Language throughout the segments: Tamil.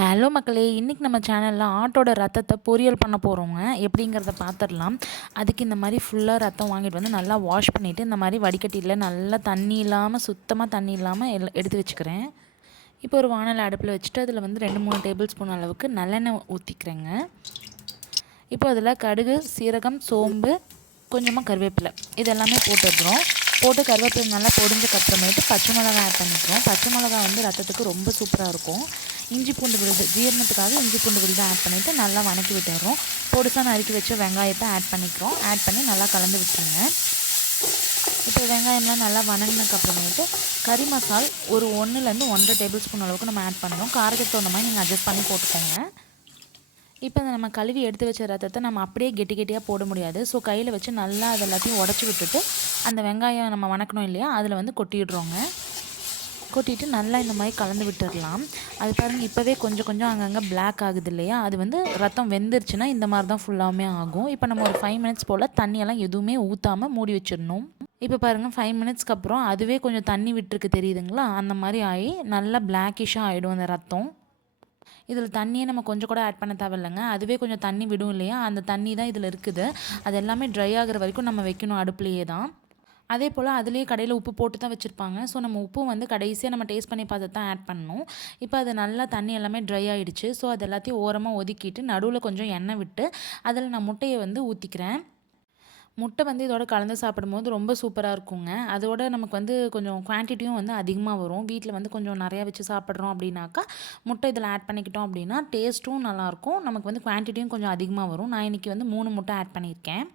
ஹலோ மக்களே, இன்றைக்கி நம்ம சேனலில் ஆட்டோட ரத்தத்தை பொரியல் பண்ண போகிறோங்க. எப்படிங்கிறத பார்த்துடலாம். அதுக்கு இந்த மாதிரி ஃபுல்லாக ரத்தம் வாங்கிட்டு வந்து நல்லா வாஷ் பண்ணிவிட்டு இந்த மாதிரி வடிகட்டியில் நல்லா தண்ணி இல்லாமல் சுத்தமாக தண்ணி இல்லாமல் எடுத்து வச்சுக்கிறேன். இப்போ ஒரு வானல் அடுப்பில் வச்சுட்டு அதில் வந்து 2-3 டேபிள் ஸ்பூன் அளவுக்கு நல்லெண்ணெய் ஊற்றிக்கிறேங்க. இப்போ அதில் கடுகு, சீரகம், சோம்பு, கொஞ்சமாக கருவேப்பிலை இதெல்லாமே போட்டுடுறோம். போட்டு கருவேப்பிலை நல்லா பொரிஞ்சக்கப்புறமேட்டு பச்சை மிளகாய் ஆட் பண்ணிக்கிறோம். பச்சை மிளகாய் வந்து ரத்தத்துக்கு ரொம்ப சூப்பராக இருக்கும். இஞ்சி பூண்டு விழுது ஜீரணத்துக்காக இஞ்சி பூண்டு விழுது ஆட் பண்ணிவிட்டு நல்லா வணக்கி விட்டுடுறோம். பொடிசாக நறுக்கி வச்ச வெங்காயத்தை ஆட் பண்ணிக்கிறோம். ஆட் பண்ணி நல்லா கலந்து விட்டுருங்க. இப்போ வெங்காயம்லாம் நல்லா வணங்கினதுக்கப்புறமேட்டு கறி மசால் ஒரு 1-1.5 டேபிள் ஸ்பூன் அளவுக்கு நம்ம ஆட் பண்ணுறோம். காரத்துக்கு தகுந்த மாதிரி நீங்கள் அட்ஜஸ்ட் பண்ணி போட்டுக்கோங்க. இப்போ நம்ம கழுவி எடுத்து வச்ச ரத்தத்தை நம்ம அப்படியே கெட்டியாக போட முடியாது. ஸோ கையில் வச்சு நல்லா அது எல்லாத்தையும் உடச்சி விட்டுட்டு அந்த வெங்காயம் நம்ம வணக்கணும் இல்லையா, அதில் வந்து கொட்டிடுறோங்க. கொட்டிட்டு நல்லா இந்த மாதிரி கலந்து விட்டுடலாம். அது பாருங்கள், இப்போவே கொஞ்சம் அங்கங்கே பிளாக் ஆகுது இல்லையா, அது வந்து ரத்தம் வெந்துருச்சுன்னா இந்த மாதிரி தான் ஃபுல்லாமே ஆகும். இப்போ நம்ம ஒரு 5 மினிட்ஸ் போல் தண்ணியெல்லாம் எதுவுமே ஊற்றாமல் மூடி வச்சிடணும். இப்போ பாருங்கள், 5 மினிட்ஸ்க்கு அப்புறம் அதுவே கொஞ்சம் தண்ணி விட்டுருக்கு தெரியுதுங்களா, அந்த மாதிரி ஆகி நல்லா பிளாக்கிஷாக ஆகிடும் அந்த ரத்தம். இதில் தண்ணியை நம்ம கொஞ்சம் கூட ஆட் பண்ண தேவையில்லைங்க. அதுவே கொஞ்சம் தண்ணி விடும் இல்லையா, அந்த தண்ணி தான் இதில் இருக்குது. அது எல்லாமே ட்ரை ஆகிற வரைக்கும் நம்ம வைக்கணும் அடுப்புலையே தான். அதே போல் அதுலேயே கடையில் உப்பு போட்டு தான் வச்சுருப்பாங்க. ஸோ நம்ம உப்பு வந்து கடைசியாக நம்ம டேஸ்ட் பண்ணி பார்த்து தான் ஆட் பண்ணணும். இப்போ அது நல்லா தண்ணி எல்லாமே ட்ரை ஆகிடுச்சு. ஸோ அது எல்லாத்தையும் ஓரமாக ஒதுக்கிட்டு நடுவில் கொஞ்சம் எண்ணெய் விட்டு அதில் நான் முட்டையை வந்து ஊற்றிக்கிறேன். முட்டை வந்து இதோட கலந்து சாப்பிடும்போது ரொம்ப சூப்பராக இருக்குங்க. அதோட நமக்கு வந்து கொஞ்சம் குவான்டிட்டியும் வந்து அதிகமாக வரும். வீட்டில் வந்து கொஞ்சம் நிறையா வச்சு சாப்பிட்றோம் அப்படின்னாக்கா முட்டை இதில் ஆட் பண்ணிக்கிட்டோம் அப்படின்னா டேஸ்ட்டும் நல்லாயிருக்கும். நமக்கு வந்து குவான்டிட்டியும் கொஞ்சம் அதிகமாக வரும். நான் இன்றைக்கி வந்து 3 முட்டை ஆட் பண்ணியிருக்கேன்.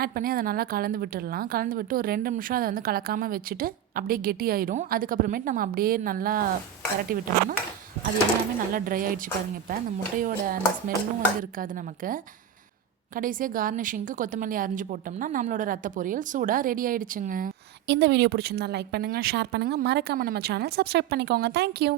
ஆட் பண்ணி அதை நல்லா கலந்து விட்டுடலாம். கலந்து விட்டு ஒரு 2 நிமிஷம் அதை வந்து கலக்காமல் வச்சுட்டு அப்படியே கெட்டி ஆகிடும். அதுக்கப்புறமேட்டு நம்ம அப்படியே நல்லா பரட்டி விட்டோம்னா அது எல்லாமே நல்லா ட்ரை ஆகிடுச்சு பாருங்கள். இப்போ அந்த முட்டையோட அந்த ஸ்மெல்லும் வந்து இருக்காது நமக்கு. கடைசியாக கார்னிஷிங்க்கு கொத்தமல்லி அரிஞ்சு போட்டோம்னா நம்மளோட ரத்த பொரியல் சூடாக ரெடி ஆகிடுச்சுங்க. இந்த வீடியோ பிடிச்சிருந்தா லைக் பண்ணுங்கள், ஷேர் பண்ணுங்கள், மறக்காமல் நம்ம சேனல் சப்ஸ்கிரைப் பண்ணிக்கோங்க. தேங்க்யூ.